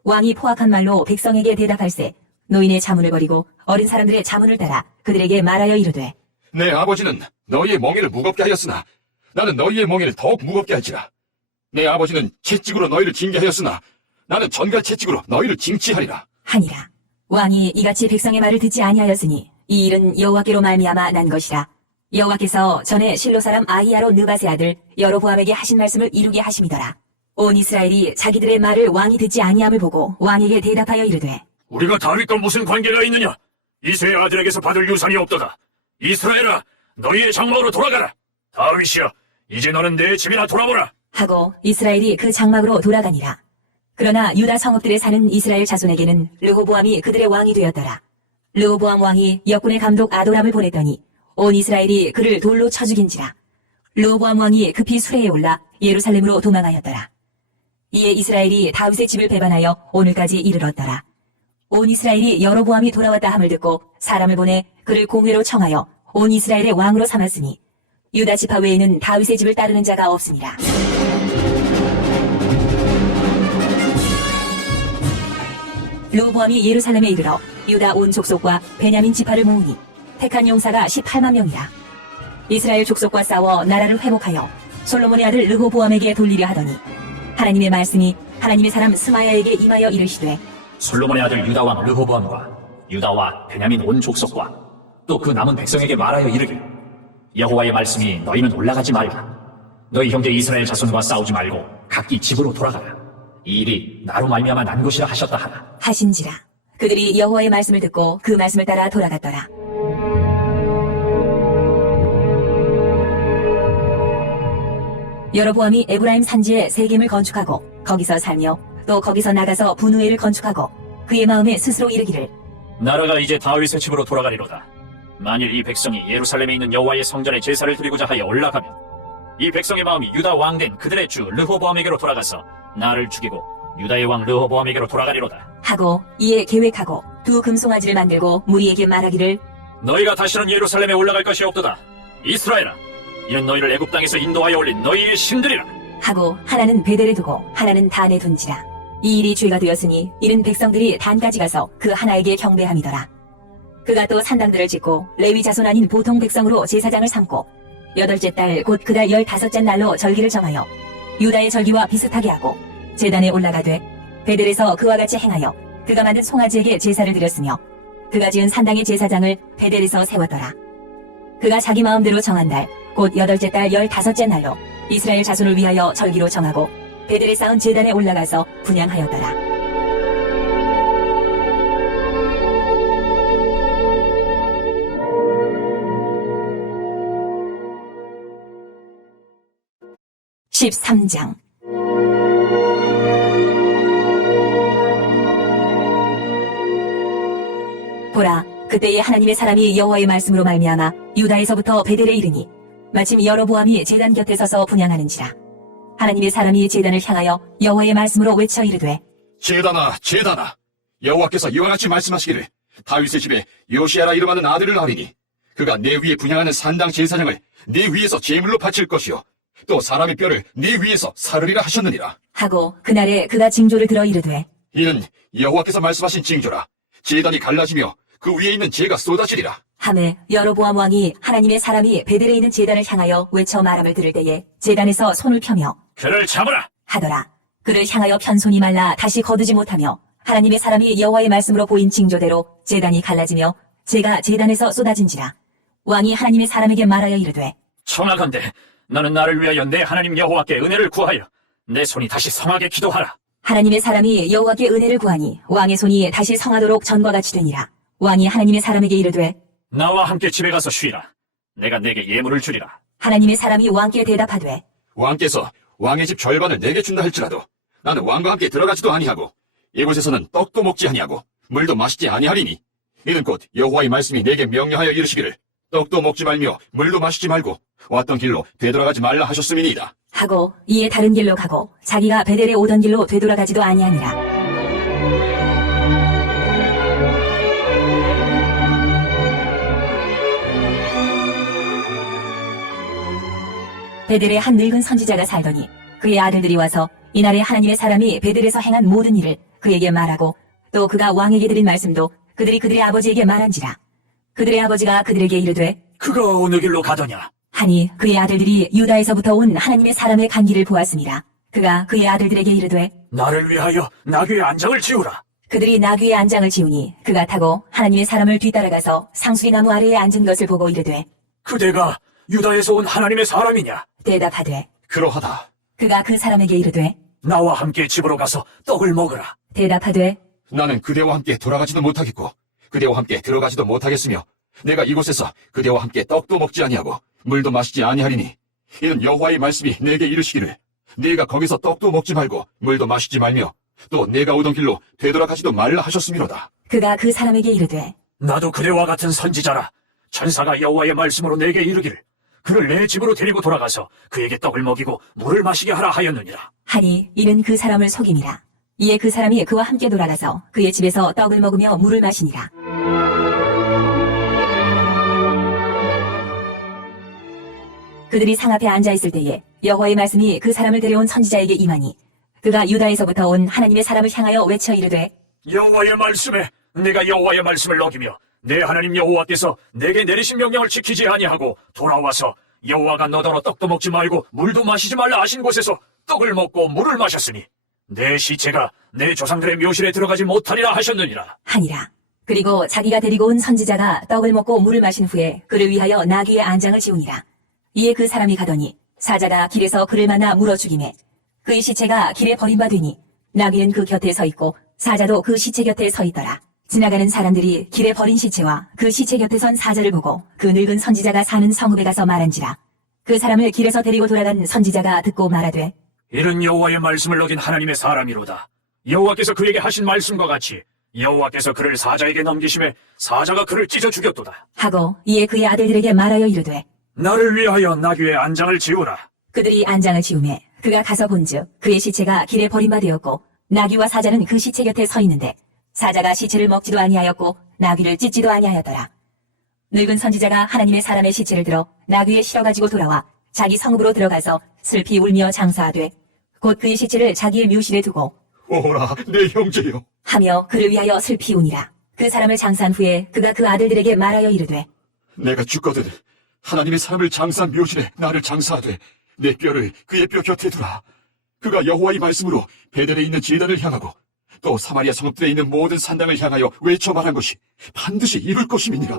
왕이 포악한 말로 백성에게 대답할세 노인의 자문을 버리고 어린 사람들의 자문을 따라 그들에게 말하여 이르되 내 아버지는 너희의 멍에를 무겁게 하였으나 나는 너희의 멍에를 더욱 무겁게 할지라. 내 아버지는 채찍으로 너희를 징계하였으나 나는 전갈 채찍으로 너희를 징치하리라. 하니라. 왕이 이같이 백성의 말을 듣지 아니하였으니 이 일은 여호와께로 말미암아 난 것이라. 여호와께서 전에 실로 사람 아히야로 느밧의 아들 여로보암에게 하신 말씀을 이루게 하심이더라. 온 이스라엘이 자기들의 말을 왕이 듣지 아니함을 보고 왕에게 대답하여 이르되 우리가 다윗과 무슨 관계가 있느냐? 이새의 아들에게서 받을 유산이 없도다. 이스라엘아, 너희의 장막으로 돌아가라. 다윗이여, 이제 너는 내 집이나 돌아오라. 하고 이스라엘이 그 장막으로 돌아가니라. 그러나 유다 성읍들에 사는 이스라엘 자손에게는 르호보암이 그들의 왕이 되었더라. 르호보암 왕이 역군의 감독 아도람을 보냈더니 온 이스라엘이 그를 돌로 쳐 죽인지라. 르호보암 왕이 급히 수레에 올라 예루살렘으로 도망하였더라. 이에 이스라엘이 다윗의 집을 배반하여 오늘까지 이르렀더라. 온 이스라엘이 여로보암이 돌아왔다 함을 듣고 사람을 보내 그를 공회로 청하여 온 이스라엘의 왕으로 삼았으니 유다 지파 외에는 다윗의 집을 따르는 자가 없습니다. 르호보암이 예루살렘에 이르러 유다 온 족속과 베냐민 지파를 모으니 택한 용사가 18만 명이라. 이스라엘 족속과 싸워 나라를 회복하여 솔로몬의 아들 르호보암에게 돌리려 하더니 하나님의 말씀이 하나님의 사람 스마야에게 임하여 이르시되 솔로몬의 아들 유다 왕 르호보암과 유다와 베냐민 온 족속과 또 그 남은 백성에게 말하여 이르길 여호와의 말씀이 너희는 올라가지 말라. 너희 형제 이스라엘 자손과 싸우지 말고 각기 집으로 돌아가라. 이 일이 나로 말미암아 난 것이라 하셨다 하나. 하신지라. 그들이 여호와의 말씀을 듣고 그 말씀을 따라 돌아갔더라. 여로보암이 에브라임 산지에 세겜을 건축하고 거기서 살며 또 거기서 나가서 분우엘을 건축하고 그의 마음에 스스로 이르기를 나라가 이제 다윗의 집으로 돌아가리로다. 만일 이 백성이 예루살렘에 있는 여호와의 성전에 제사를 드리고자 하여 올라가면 이 백성의 마음이 유다 왕된 그들의 주 르호보암에게로 돌아가서 나를 죽이고 유다의 왕 르호보암에게로 돌아가리로다. 하고 이에 계획하고 두 금송아지를 만들고 무리에게 말하기를 너희가 다시는 예루살렘에 올라갈 것이 없도다. 이스라엘아, 이는 너희를 애굽 땅에서 인도하여 올린 너희의 신들이라. 하고 하나는 베델에 두고 하나는 단에 둔지라. 이 일이 죄가 되었으니 이는 백성들이 단까지 가서 그 하나에게 경배함이더라. 그가 또 산당들을 짓고 레위 자손 아닌 보통 백성으로 제사장을 삼고 8째 달 곧 그달 15째 날로 절기를 정하여 유다의 절기와 비슷하게 하고 제단에 올라가되 베델에서 그와 같이 행하여 그가 만든 송아지에게 제사를 드렸으며 그가 지은 산당의 제사장을 베델에서 세웠더라. 그가 자기 마음대로 정한 달 곧 8째 달 15째 날로 이스라엘 자손을 위하여 절기로 정하고 베델에 쌓은 제단에 올라가서 분향하였더라. (13장) 보라, 그때에 하나님의 사람이 여호와의 말씀으로 말미암아 유다에서부터 베델에 이르니 마침 여로보암이 제단 곁에 서서 분향하는지라. 하나님의 사람이 제단을 향하여 여호와의 말씀으로 외쳐 이르되 제단아, 제단아, 여호와께서 이와 같이 말씀하시기를 다윗의 집에 요시아라 이름하는 아들을 낳으리니 그가 내 위에 분향하는 산당 제사장을 내 위에서 제물로 바칠 것이요 또 사람의 뼈를 네 위에서 사르리라 하셨느니라. 하고 그날에 그가 징조를 들어 이르되 이는 여호와께서 말씀하신 징조라. 제단이 갈라지며 그 위에 있는 재가 쏟아지리라. 하매 여로보암 왕이 하나님의 사람이 베델에 있는 제단을 향하여 외쳐 말함을 들을 때에 제단에서 손을 펴며 그를 잡으라. 하더라. 그를 향하여 편 손이 말라 다시 거두지 못하며 하나님의 사람이 여호와의 말씀으로 보인 징조대로 제단이 갈라지며 재가 제단에서 쏟아진지라. 왕이 하나님의 사람에게 말하여 이르되 청하건대 너는 나를 위하여 내 하나님 여호와께 은혜를 구하여 내 손이 다시 성하게 기도하라. 하나님의 사람이 여호와께 은혜를 구하니 왕의 손이 다시 성하도록 전과 같이 되니라. 왕이 하나님의 사람에게 이르되 나와 함께 집에 가서 쉬라. 내가 내게 예물을 주리라. 하나님의 사람이 왕께 대답하되 왕께서 왕의 집 절반을 내게 준다 할지라도 나는 왕과 함께 들어가지도 아니하고 이곳에서는 떡도 먹지 아니하고 물도 마시지 아니하리니 이는 곧 여호와의 말씀이 내게 명령하여 이르시기를 떡도 먹지 말며 물도 마시지 말고 왔던 길로 되돌아가지 말라 하셨음이니이다. 하고 이에 다른 길로 가고 자기가 베델에 오던 길로 되돌아가지도 아니하니라. 베델에 한 늙은 선지자가 살더니 그의 아들들이 와서 이날에 하나님의 사람이 베델에서 행한 모든 일을 그에게 말하고 또 그가 왕에게 드린 말씀도 그들이 그들의 아버지에게 말한지라. 그들의 아버지가 그들에게 이르되 그가 어느 길로 가더냐? 하니 그의 아들들이 유다에서부터 온 하나님의 사람의 간 길을 보았습니다. 그가 그의 아들들에게 이르되 나를 위하여 나귀의 안장을 지우라. 그들이 나귀의 안장을 지우니 그가 타고 하나님의 사람을 뒤따라가서 상수리 나무 아래에 앉은 것을 보고 이르되 그대가 유다에서 온 하나님의 사람이냐? 대답하되 그러하다. 그가 그 사람에게 이르되 나와 함께 집으로 가서 떡을 먹으라. 대답하되 나는 그대와 함께 돌아가지도 못하겠고 그대와 함께 들어가지도 못하겠으며 내가 이곳에서 그대와 함께 떡도 먹지 아니하고 물도 마시지 아니하리니 이는 여호와의 말씀이 내게 이르시기를 네가 거기서 떡도 먹지 말고 물도 마시지 말며 또 내가 오던 길로 되돌아가지도 말라 하셨음이로다. 그가 그 사람에게 이르되 나도 그대와 같은 선지자라. 천사가 여호와의 말씀으로 내게 이르기를 그를 내 집으로 데리고 돌아가서 그에게 떡을 먹이고 물을 마시게 하라 하였느니라. 하니 이는 그 사람을 속임이라. 이에 그 사람이 그와 함께 돌아가서 그의 집에서 떡을 먹으며 물을 마시니라. 그들이 상 앞에 앉아 있을 때에 여호와의 말씀이 그 사람을 데려온 선지자에게 임하니 그가 유다에서부터 온 하나님의 사람을 향하여 외쳐 이르되 여호와의 말씀에 내가 여호와의 말씀을 어기며 내 하나님 여호와께서 내게 내리신 명령을 지키지 아니하고 돌아와서 여호와가 너더러 떡도 먹지 말고 물도 마시지 말라 하신 곳에서 떡을 먹고 물을 마셨으니 내 시체가 내 조상들의 묘실에 들어가지 못하리라 하셨느니라. 하니라. 그리고 자기가 데리고 온 선지자가 떡을 먹고 물을 마신 후에 그를 위하여 나귀의 안장을 지우니라. 이에 그 사람이 가더니 사자가 길에서 그를 만나 물어 죽이매 그의 시체가 길에 버림받으니 나귀는 그 곁에 서 있고 사자도 그 시체 곁에 서 있더라. 지나가는 사람들이 길에 버린 시체와 그 시체 곁에 선 사자를 보고 그 늙은 선지자가 사는 성읍에 가서 말한지라. 그 사람을 길에서 데리고 돌아간 선지자가 듣고 말하되 이는 여호와의 말씀을 어긴 하나님의 사람이로다. 여호와께서 그에게 하신 말씀과 같이 여호와께서 그를 사자에게 넘기심에 사자가 그를 찢어 죽였도다. 하고 이에 그의 아들들에게 말하여 이르되 나를 위하여 나귀의 안장을 지우라. 그들이 안장을 지우매 그가 가서 본즉 그의 시체가 길에 버림받되었고 나귀와 사자는 그 시체 곁에 서 있는데 사자가 시체를 먹지도 아니하였고 나귀를 찢지도 아니하였더라. 늙은 선지자가 하나님의 사람의 시체를 들어 나귀에 실어가지고 돌아와 자기 성읍으로 들어가서 슬피 울며 장사하되 곧 그의 시체를 자기의 묘실에 두고 오라, 내 형제여. 하며 그를 위하여 슬피 우니라. 그 사람을 장사한 후에 그가 그 아들들에게 말하여 이르되 내가 죽거든 하나님의 사람을 장사한 묘실에 나를 장사하되 내 뼈를 그의 뼈 곁에 두라. 그가 여호와의 말씀으로 베델에 있는 제단을 향하고 또 사마리아 성읍들에 있는 모든 산당을 향하여 외쳐 말한 것이 반드시 이룰 것임이니라.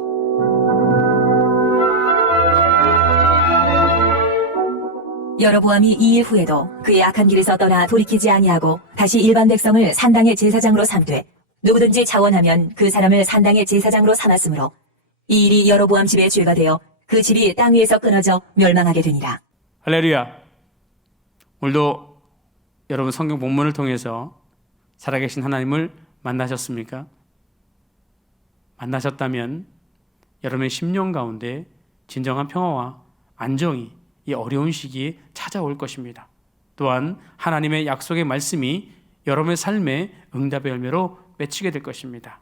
여로보암이 이 일 후에도 그의 악한 길에서 떠나 돌이키지 아니하고 다시 일반 백성을 산당의 제사장으로 삼되 누구든지 자원하면 그 사람을 산당의 제사장으로 삼았으므로 이 일이 여로보암 집의 죄가 되어 그 집이 땅 위에서 끊어져 멸망하게 되니라. 할렐루야. 오늘도 여러분 성경 본문을 통해서 살아계신 하나님을 만나셨습니까? 만나셨다면 여러분의 심령 가운데 진정한 평화와 안정이 이 어려운 시기에 찾아올 것입니다. 또한 하나님의 약속의 말씀이 여러분의 삶의 응답의 열매로 맺히게 될 것입니다.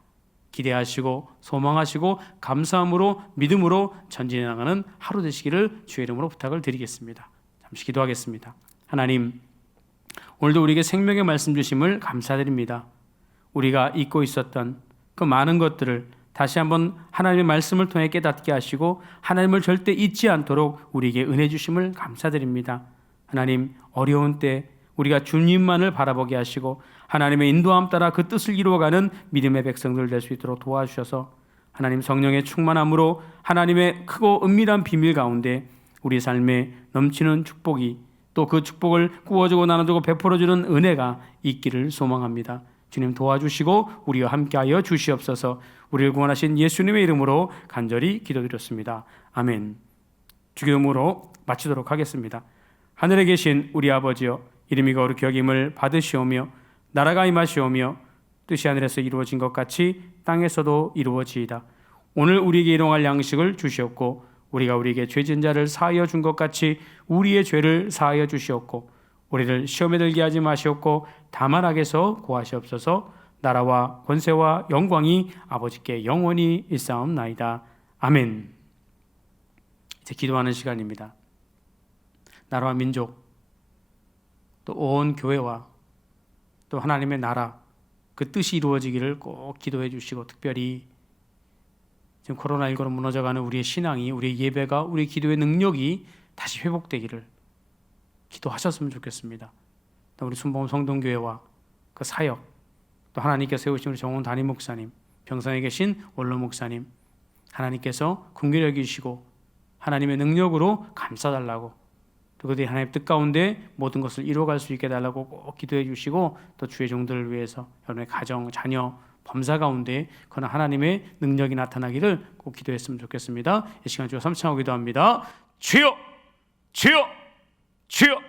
기대하시고 소망하시고 감사함으로 믿음으로 전진해 나가는 하루 되시기를 주의 이름으로 부탁을 드리겠습니다. 잠시 기도하겠습니다. 하나님, 오늘도 우리에게 생명의 말씀 주심을 감사드립니다. 우리가 잊고 있었던 그 많은 것들을 다시 한번 하나님의 말씀을 통해 깨닫게 하시고 하나님을 절대 잊지 않도록 우리에게 은혜 주심을 감사드립니다. 하나님, 어려운 때 우리가 주님만을 바라보게 하시고 하나님의 인도함 따라 그 뜻을 이루어가는 믿음의 백성들 될 수 있도록 도와주셔서 하나님 성령의 충만함으로 하나님의 크고 은밀한 비밀 가운데 우리 삶에 넘치는 축복이 또 그 축복을 구워주고 나눠주고 베풀어주는 은혜가 있기를 소망합니다. 주님 도와주시고 우리와 함께하여 주시옵소서. 우리를 구원하신 예수님의 이름으로 간절히 기도드렸습니다. 아멘. 주기도문으로 마치도록 하겠습니다. 하늘에 계신 우리 아버지여, 이름이 거룩히 여김을 받으시오며 나라가 임하시오며 뜻이 하늘에서 이루어진 것 같이 땅에서도 이루어지이다. 오늘 우리에게 일용할 양식을 주시옵고 우리가 우리에게 죄진 자를 사하여 준 것 같이 우리의 죄를 사하여 주시옵고 우리를 시험에 들게 하지 마시옵고 다만 악에서 구하시옵소서. 나라와 권세와 영광이 아버지께 영원히 있사옵나이다. 아멘. 이제 기도하는 시간입니다. 나라와 민족 또 온 교회와 또 하나님의 나라 그 뜻이 이루어지기를 꼭 기도해 주시고 특별히 지금 코로나19로 무너져가는 우리의 신앙이 우리의 예배가 우리의 기도의 능력이 다시 회복되기를 기도하셨으면 좋겠습니다. 또 우리 순복음 성동교회와 그 사역 또 하나님께서 세우신 우리 정원 담임 목사님 병상에 계신 원로 목사님 하나님께서 긍휼히 여기시고 하나님의 능력으로 감싸달라고 또 그들이 하나님의 뜻 가운데 모든 것을 이루어갈 수 있게 달라고 꼭 기도해 주시고 또 주의 종들을 위해서 여러분의 가정, 자녀, 범사 가운데 그러나 하나님의 능력이 나타나기를 꼭 기도했으면 좋겠습니다. 이 시간 주여 삼창하고 기도합니다. 주여! 주여! 주여!